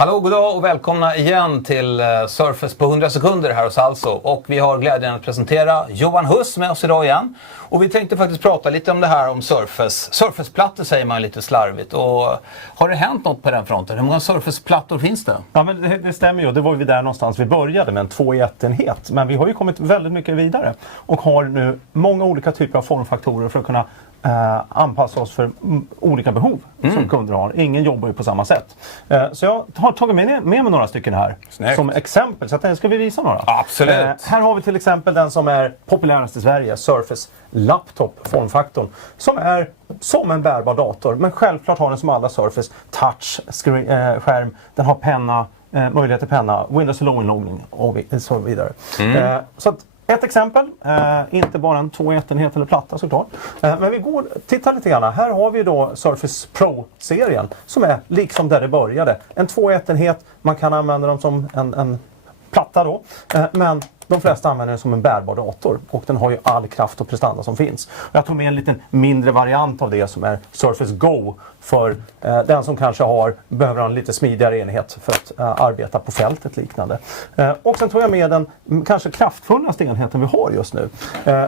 Hallå, god dag och välkomna igen till Surface på 100 sekunder här hos Alltså. Och vi har glädjen att presentera Johan Huss med oss idag igen. Och vi tänkte faktiskt prata lite om det här om Surface. Surface-plattor säger man lite slarvigt. Och har det hänt något på den fronten? Hur många Surface-plattor finns det? Ja, men det stämmer ju. Det var ju där någonstans vi började med en 2-i-1-enhet. Men vi har ju kommit väldigt mycket vidare. Och har nu många olika typer av formfaktorer för att kunna anpassa oss för olika behov som kunder har. Ingen jobbar ju på samma sätt. Så jag har tagit med mig några stycken här. Snyggt. Som exempel. Så att ska vi visa några? Absolut. Här har vi till exempel den som är populärast i Sverige. Surface Laptop formfaktorn. Som är som en bärbar dator. Men självklart har den som alla Surface touch skärm. Den har penna, möjlighet till penna, Windows Hello-inloggning och så vidare. Så att ett exempel, inte bara en 2-i-1-enhet eller platta såklart. Men vi tittar lite grann. Här har vi då Surface Pro-serien som är liksom där det började. En 2-i-1-enhet, man kan använda dem som en platta då. Men de flesta använder den som en bärbar dator. Och den har ju all kraft och prestanda som finns. Jag tog med en liten mindre variant av det som är Surface Go. För den som kanske behöver ha en lite smidigare enhet för att arbeta på fältet liknande. Och sen tog jag med den kanske kraftfullaste enheten vi har just nu.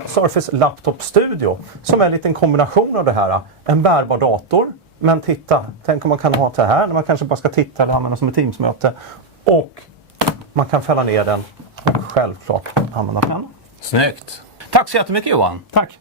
Surface Laptop Studio. Som är en liten kombination av det här. En bärbar dator. Men titta, tänk om man kan ha det här när man kanske bara ska titta eller använda som ett Teamsmöte. Och man kan fälla ner den och självklart använda pennan. Snyggt. Tack så jättemycket Johan. Tack.